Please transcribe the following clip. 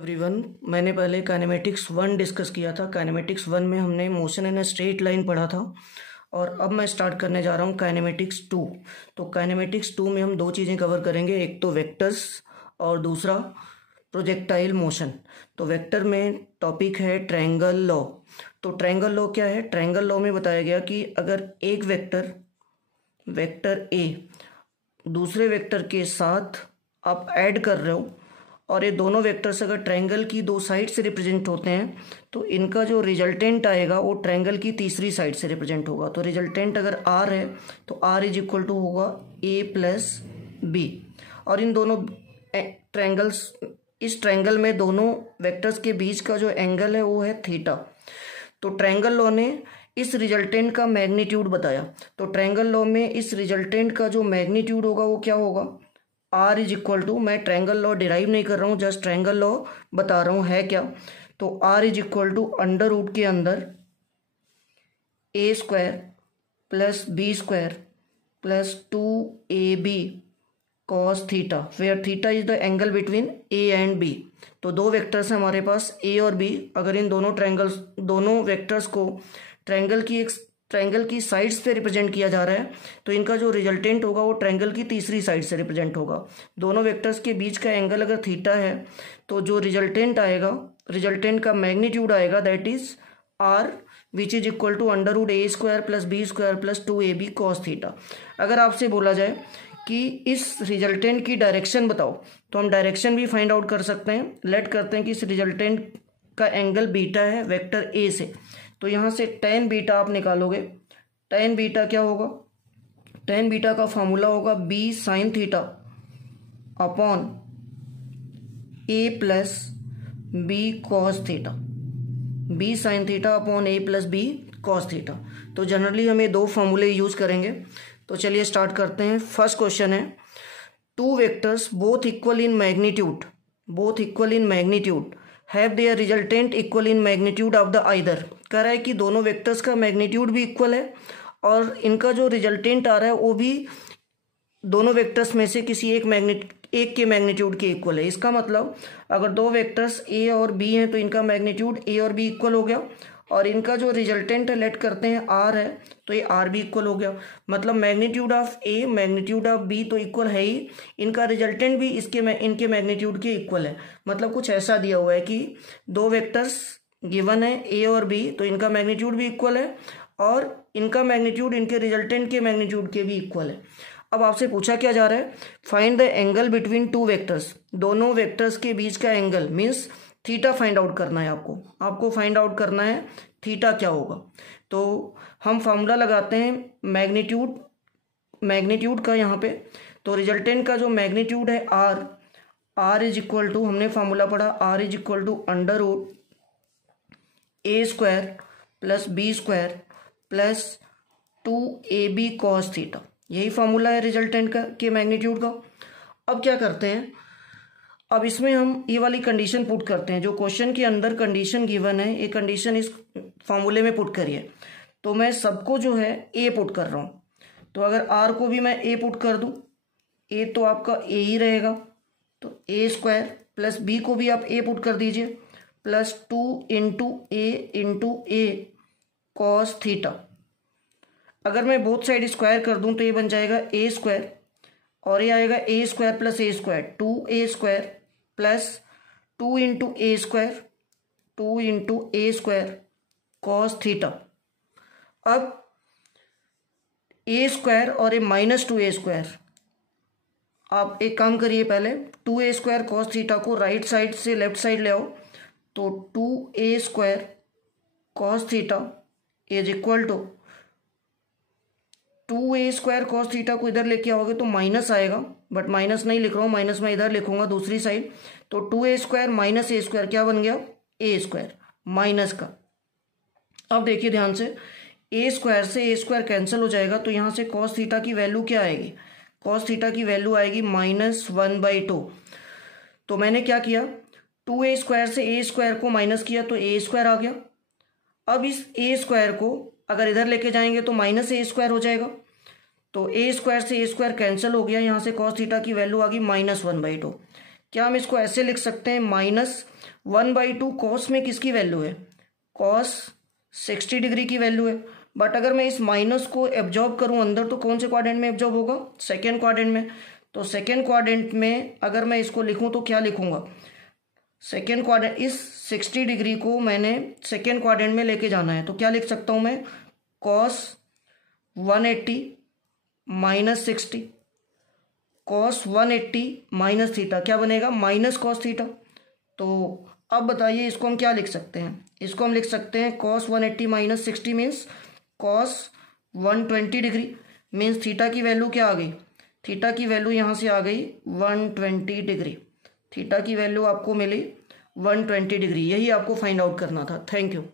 Everyone, मैंने पहले kinematics 1 discuss किया था। काइनेमेटिक्स 1 में हमने motion in a straight line पढ़ा था और अब मैं स्टार्ट करने जा रहा हूँ काइनेमेटिक्स 2। तो काइनेमेटिक्स 2 में हम दो चीज़ें कवर करेंगे, एक तो वेक्टर्स और दूसरा प्रोजेक्टाइल मोशन। तो वेक्टर में टॉपिक है ट्रायंगल लॉ। तो ट्रायंगल लॉ क्या है? ट्रायंगल लॉ में बताया गया कि अगर एक वेक्टर ए दूसरे वेक्टर के साथ आप ऐड कर रहे हो और ये दोनों वेक्टर्स अगर ट्रायंगल की दो साइड से रिप्रेजेंट होते हैं तो इनका जो रिजल्टेंट आएगा वो ट्रायंगल की तीसरी साइड से रिप्रेजेंट होगा। तो रिजल्टेंट अगर आर है तो आर इज इक्वल टू होगा ए प्लस बी। और इन दोनों ट्रायंगल्स, इस ट्रायंगल में दोनों वेक्टर्स के बीच का जो एंगल है वो है थीटा। तो ट्रायंगल लॉ ने इस रिजल्टेंट का मैग्नीट्यूड बताया। तो ट्रायंगल लॉ में इस रिजल्टेंट का जो मैग्नीट्यूड होगा वो क्या होगा? आर इज इक्वल टू, मैं ट्रायंगल लॉ डिराइव नहीं कर रहा हूँ, जस्ट ट्रायंगल लॉ बता रहा हूँ है क्या। तो R is equal to under root के अंदर A square plus B square plus 2ab cos theta, where theta is the angle between A and B. तो दो वेक्टर्स हैं हमारे पास ए और बी। अगर इन दोनों वेक्टर्स को ट्रायंगल की साइड्स पे रिप्रेजेंट किया जा रहा है तो इनका जो रिजल्टेंट होगा वो ट्रायंगल की तीसरी साइड से रिप्रेजेंट होगा। दोनों वेक्टर्स के बीच का एंगल अगर थीटा है तो जो रिजल्टेंट आएगा, रिजल्टेंट का मैग्नीट्यूड आएगा that is R which is equal to under root A square plus B square plus 2ab cos theta. अगर आपसे बोला जाए कि इस रिजल्टेंट की डायरेक्शन बताओ तो हम डायरेक्शन भी फाइंड आउट कर सकते हैं। लेट करते हैं कि इस रिजल्टेंट का एंगल बीटा है वेक्टर ए से, तो यहाँ से टेन बीटा आप निकालोगे। टेन बीटा क्या होगा? टेन बीटा का फॉर्मूला होगा B sine theta upon A plus B cos theta. B sine theta upon A plus B cos theta. तो जनरली हम ये दो फॉर्मूले यूज करेंगे। तो चलिए स्टार्ट करते हैं। फर्स्ट क्वेश्चन है, two vectors both equal in magnitude have their resultant equal in magnitude of the either. कह रहा है कि दोनों वेक्टर्स का मैग्नीट्यूड भी इक्वल है और इनका जो रिजल्टेंट आ रहा है वो भी दोनों वेक्टर्स में से किसी एक के मैग्नीट्यूड के इक्वल है। इसका मतलब अगर दो वेक्टर्स ए और बी हैं तो इनका मैग्नीट्यूड ए और बी इक्वल हो गया और इनका जो रिजल्टेंट है लेट करते हैं आर है तो ये आर भी इक्वल हो गया। मतलब magnitude of A magnitude of B तो इक्वल है ही, इनका रिजल्टेंट भी इनके मैग्नीट्यूड के इक्वल है। मतलब कुछ ऐसा दिया हुआ है कि दो वेक्टर्स गिवन है ए और बी तो इनका मैग्नीट्यूड भी इक्वल है और इनका मैग्नीट्यूड इनके रिजल्टेंट के मैग्नीट्यूड के भी इक्वल है। अब आपसे पूछा क्या जा रहा है? Find the angle between two vectors. दोनों वेक्टर्स के बीच का angle means theta find out करना है। आपको फाइंड आउट करना है थीटा क्या होगा। तो हम फॉर्मूला लगाते हैं मैग्नीट्यूड का यहाँ पे। तो रिजल्टेंट का जो मैग्नीट्यूड है आर इज इक्वल टू, हमने फॉर्मूला पढ़ा R is equal to under root A square plus B square plus 2ab cos theta. यही फॉर्मूला है रिजल्टेंट के मैग्नीट्यूड का। अब क्या करते हैं, अब इसमें हम ये वाली कंडीशन पुट करते हैं जो क्वेश्चन के अंदर कंडीशन गिवन है, ये कंडीशन इस फॉर्मूले में पुट करिए। तो मैं सबको जो है ए पुट कर रहा हूँ। तो अगर आर को भी मैं ए पुट कर दूँ, ए तो आपका ए ही रहेगा, तो ए स्क्वायर प्लस बी को भी आप ए पुट कर दीजिए प्लस 2 इंटू ए कॉस थीटा। अगर मैं बोथ साइड स्क्वायर कर दूं तो ये बन जाएगा ए स्क्वायर और ये आएगा A square plus A square 2a square plus 2 into A square cos theta. अब ए स्क्वायर और ये माइनस 2a स्क्वायर, आप एक काम करिए, पहले 2a स्क्वायर कॉस थीटा को राइट साइड से लेफ्ट साइड ले आओ। तो 2a square cos theta is equal to 2a square cos theta को इधर लेके आओगे तो माइनस आएगा, बट माइनस नहीं लिख रहा हूँ, माइनस मैं इधर लिखूंगा दूसरी साइड। तो 2a स्क्वायर माइनस ए स्क्वायर क्या बन गया? ए स्क्वायर माइनस का। अब देखिए ध्यान से, ए स्क्वायर से ए स्क्वायर कैंसिल हो जाएगा तो यहाँ से कॉस थीटा की वैल्यू क्या आएगी? कॉस थीटा की वैल्यू आएगी -1/2। तो मैंने क्या किया, 2a स्क्वायर से ए स्क्वायर को माइनस किया तो ए स्क्वायर आ गया। अब इस ए स्क्वायर को अगर इधर लेके जाएंगे तो माइनस ए स्क्वायर हो जाएगा। तो ए स्क्वायर से ए स्क्वायर कैंसिल हो गया, यहाँ से कॉस थीटा की वैल्यू आ गई -1/2। क्या हम इसको ऐसे लिख सकते हैं 1/2 कॉस में किसकी वैल्यू है, कॉस 60 डिग्री की वैल्यू है। बट अगर मैं इस माइनस को एब्जॉर्ब करूं अंदर तो कौन से क्वाड्रेंट में एब्जॉर्ब होगा, सेकेंड क्वाड्रेंट में। तो सेकेंड क्वाड्रेंट में अगर मैं इसको लिखूं तो क्या लिखूंगा, सेकेंड क्वाड्रेंट, इस 60 डिग्री को मैंने सेकेंड क्वाड्रेंट में लेके जाना है तो क्या लिख सकता हूं मैं, cos 180 minus 60, cos 180 minus theta क्या बनेगा, माइनस कॉस थीटा। तो अब बताइए इसको हम क्या लिख सकते हैं, इसको हम लिख सकते हैं cos 180 minus 60 means cos 120 degree, means theta की वैल्यू क्या आ गई, थीटा की वैल्यू यहाँ से आ गई 120 डिग्री। थीटा की वैल्यू आपको मिली 120 डिग्री, यही आपको फाइंड आउट करना था। Thank you.